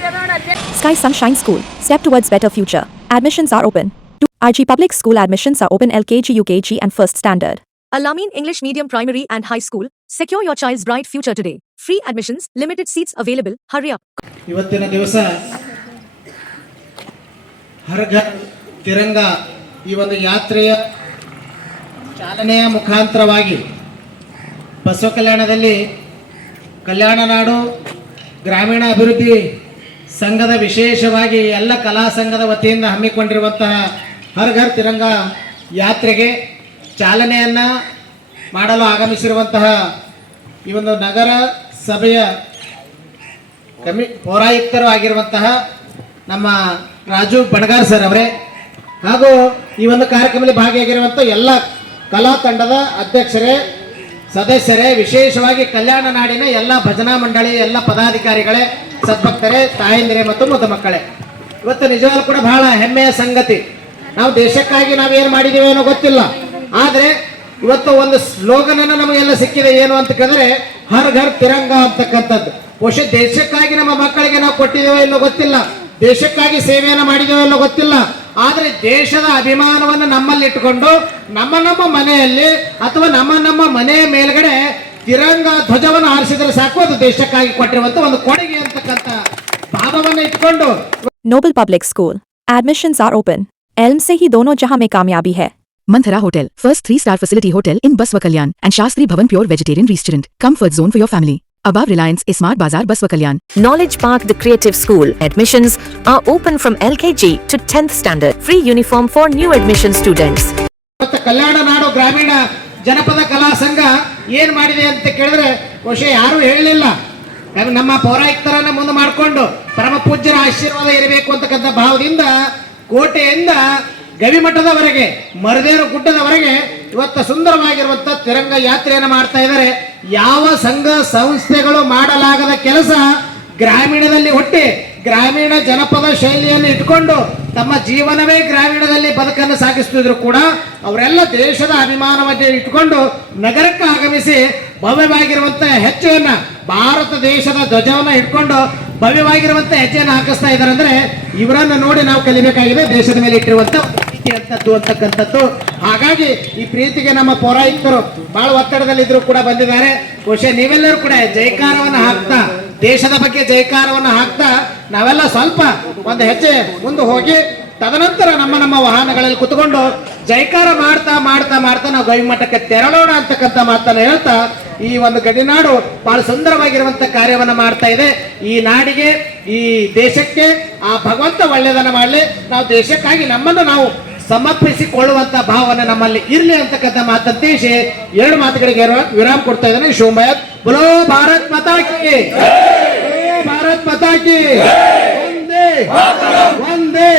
Sky Sunshine School, step towards better future. Admissions are open. RG Public School admissions are open LKG, UKG and first standard. Al-Amin English Medium Primary and High School. Secure your child's bright future today. Free admissions, limited seats available. Hurry up. ಇವತ್ತಿನ ದಿವಸ ಹರ್ ಘರ್ ತಿರಂಗ ಈ ಒಂದು ಯಾತ್ರೆಯ ಚಾಲನೆಯ ಮುಖಾಂತರವಾಗಿ ಬಸವ ಕಲ್ಯಾಣದಲ್ಲಿ ಕಲ್ಯಾಣ ನಾಡು ಗ್ರಾಮೀಣ ಅಭಿವೃದ್ಧಿ ಸಂಘದ ವಿಶೇಷವಾಗಿ ಎಲ್ಲ ಕಲಾ ಸಂಘದ ವತಿಯಿಂದ ಹಮ್ಮಿಕೊಂಡಿರುವಂತಹ ಹರ್ ಘರ್ ತಿರಂಗ ಯಾತ್ರೆಗೆ ಚಾಲನೆಯನ್ನು ಮಾಡಲು ಆಗಮಿಸಿರುವಂತಹ ಈ ಒಂದು ನಗರ ಸಭೆಯ ಪೌರಾಯುಕ್ತರು ಆಗಿರುವಂತಹ ನಮ್ಮ ರಾಜು ಬಣಗಾರ್ ಸರ್ ಅವರೇ ಹಾಗೂ ಈ ಒಂದು ಕಾರ್ಯಕ್ರಮದಲ್ಲಿ ಭಾಗಿಯಾಗಿರುವಂಥ ಎಲ್ಲ ಕಲಾ ತಂಡದ ಅಧ್ಯಕ್ಷರೇ ಸದಸ್ಯರೇ ವಿಶೇಷವಾಗಿ ಕಲ್ಯಾಣ ನಾಡಿನ ಎಲ್ಲ ಭಜನಾ ಮಂಡಳಿ ಎಲ್ಲ ಪದಾಧಿಕಾರಿಗಳೇ ಸದ್ಭಕ್ತರೇ ತಾಯಂದಿರೇ ಮತ್ತು ಮುದ್ದು ಮಕ್ಕಳೇ ಇವತ್ತು ನಿಜವಾಗ್ಲೂ ಕೂಡ ಬಹಳ ಹೆಮ್ಮೆಯ ಸಂಗತಿ. ನಾವು ದೇಶಕ್ಕಾಗಿ ನಾವೇನು ಮಾಡಿದ್ದೀವಿ ಅನ್ನೋ ಗೊತ್ತಿಲ್ಲ, ಆದರೆ ಇವತ್ತು ಒಂದು ಸ್ಲೋಗನ್ ಅನ್ನು ನಮಗೆಲ್ಲ ಸಿಕ್ಕಿದೆ. ಏನು ಅಂತ ಕೇಳಿದ್ರೆ ಹರ್ ಘರ್ ತಿರಂಗ ಅಂತಕ್ಕಂಥದ್ದು. ಬಹುಶಃ ದೇಶಕ್ಕಾಗಿ ನಮ್ಮ ಮಕ್ಕಳಿಗೆ ನಾವು ಕೊಟ್ಟಿದ್ದೇವೋ ಇಲ್ಲೋ ಗೊತ್ತಿಲ್ಲ, ದೇಶಕ್ಕಾಗಿ ಸೇವೆಯನ್ನು ಮಾಡಿದ್ದೇವೋ ಇಲ್ಲೋ ಗೊತ್ತಿಲ್ಲ, ಆದರೆ ದೇಶದ ಅಭಿಮಾನವನ್ನು ನಮ್ಮಲ್ಲಿ ಇಟ್ಟುಕೊಂಡು ನಮ್ಮ ಮನೆಯಲ್ಲಿ ಅಥವಾ ನಮ್ಮ ಮನೆಯ ಮೇಲ್ಗಡೆ ತಿರಂಗ ಧ್ವಜವನ್ನು ಹಾರಿಸಿದ್ರೆ ಸಾಕು, ಅದು ದೇಶಕ್ಕಾಗಿ ಕೊಟ್ಟಿರುವಂತ ಒಂದು ಕೊಡುಗೆ ಅಂತಕ್ಕಂಥ ಭಾವವನ್ನು ಇಟ್ಕೊಂಡು. Noble Public School admissions are open. Elm se hi dono jahan mein kamyabi hai. Manthara Hotel, first 3-star facility hotel in Baswa Kalyan and Shastri Bhavan Pure Vegetarian Restaurant. Comfort zone for your family. Above Reliance Smart Bazaar Baswa Kalyan. Knowledge Park The Creative School. Admissions are open from LKG to 10th standard. Free uniform for new admission students. ಕಲ್ಯಾಣ ನಾಡು ಗ್ರಾಮೀಣ ಜನಪದ ಕಲಾ ಸಂಘ ಏನ್ ಮಾಡಿದೆ ಅಂತ ಕೇಳಿದ್ರೆ ಬಹುಶಃ ಯಾರು ಹೇಳಲಿಲ್ಲ. ನಮ್ಮ ಪೌರಾಯುಕ್ತರನ್ನ ಮುಂದೆ ಮಾಡಿಕೊಂಡು ಪರಮ ಪೂಜ್ಯರ ಆಶೀರ್ವಾದ ಇರಬೇಕು ಅಂತಕ್ಕಂಥ ಭಾವದಿಂದ ಕೋಟೆಯಿಂದ ಗವಿಮಠದವರೆಗೆ ಮರದೇರು ಗುಡ್ಡದವರೆಗೆ ಇವತ್ತು ಸುಂದರವಾಗಿರುವಂತ ತಿರಂಗ ಯಾತ್ರೆಯನ್ನು ಮಾಡ್ತಾ ಇದ್ದಾರೆ. ಯಾವ ಸಂಘ ಸಂಸ್ಥೆಗಳು ಮಾಡಲಾಗದ ಕೆಲಸ ಗ್ರಾಮೀಣದಲ್ಲಿ ಹುಟ್ಟಿ ಗ್ರಾಮೀಣ ಜನಪದ ಶೈಲಿಯನ್ನು ಇಟ್ಕೊಂಡು ತಮ್ಮ ಜೀವನವೇ ಗ್ರಾಮೀಣದಲ್ಲಿ ಬದುಕನ್ನು ಸಾಗಿಸ್ತಿದ್ರು ಕೂಡ ಅವರೆಲ್ಲ ದೇಶದ ಅಭಿಮಾನವನ್ನು ಇಟ್ಕೊಂಡು ನಗರಕ್ಕೆ ಆಗಮಿಸಿ ಭವ್ಯವಾಗಿರುವಂತಹ ಹೆಜ್ಜೆಯನ್ನ ಭಾರತ ದೇಶದ ಧ್ವಜವನ್ನು ಇಟ್ಕೊಂಡು ಭವ್ಯವಾಗಿರುವಂತಹ ಹೆಜ್ಜೆಯನ್ನು ಹಾಕಿಸ್ತಾ ಇದ್ದಾರೆ. ಅಂದ್ರೆ ಇವರನ್ನು ನೋಡಿ ನಾವು ಕಲಿಬೇಕಾಗಿದೆ, ದೇಶದ ಮೇಲೆ ಇಟ್ಟಿರುವಂತ ಪ್ರೀತಿ ಅಂತಕ್ಕಂಥದ್ದು. ಹಾಗಾಗಿ ಈ ಪ್ರೀತಿಗೆ ನಮ್ಮ ಪೌರಾಯುಕ್ತರು ಬಹಳ ಒತ್ತಡದಲ್ಲಿದ್ರು ಕೂಡ ಬಂದಿದ್ದಾರೆ. ಬಹುಶಃ ನೀವೆಲ್ಲರೂ ಕೂಡ ಜೈಕಾರವನ್ನು ಹಾಕ್ತಾ ದೇಶದ ಬಗ್ಗೆ ಜೈಕಾರವನ್ನು ಹಾಕ್ತಾ ನಾವೆಲ್ಲ ಸ್ವಲ್ಪ ಒಂದು ಹೆಜ್ಜೆ ಮುಂದೆ ಹೋಗಿ ತದನಂತರ ನಮ್ಮ ವಾಹನಗಳಲ್ಲಿ ಕುತ್ಕೊಂಡು ಜೈಕಾರ ಮಾಡ್ತಾ ಮಾಡ್ತಾ ಮಾಡ್ತಾ ನಾವು ಗವಿಮಠಕ್ಕೆ ತೆರಳೋಣ ಅಂತಕ್ಕಂಥ ಮಾತನ್ನು ಹೇಳ್ತಾ ಈ ಒಂದು ಗಡಿನಾಡು ಬಹಳ ಸುಂದರವಾಗಿರುವಂತ ಕಾರ್ಯವನ್ನ ಮಾಡ್ತಾ ಇದೆ. ಈ ನಾಡಿಗೆ ಈ ದೇಶಕ್ಕೆ ಆ ಭಗವಂತ ಒಳ್ಳೆಯದನ್ನ ಮಾಡಲಿ, ನಾವು ದೇಶಕ್ಕಾಗಿ ನಮ್ಮನ್ನು ನಾವು ಸಮರ್ಪಿಸಿಕೊಳ್ಳುವಂತ ಭಾವನೆ ನಮ್ಮಲ್ಲಿ ಇರ್ಲಿ ಅಂತಕ್ಕಂಥ ಮಾತನ್ನು ತಿಳಿಸಿ ಎರಡು ಮಾತುಗಳಿಗೆ ವಿರಾಮ ಕೊಡ್ತಾ ಇದ್ದಾನೆ. ಶೋಭಾಯತ್ ಬೋಲೋ ಭಾರತ್ ಮಾತಾ ಕಿ, ಭಾರತ್ ಮಾತಾ ಕಿ, ವಂದೇ ವಂದೇ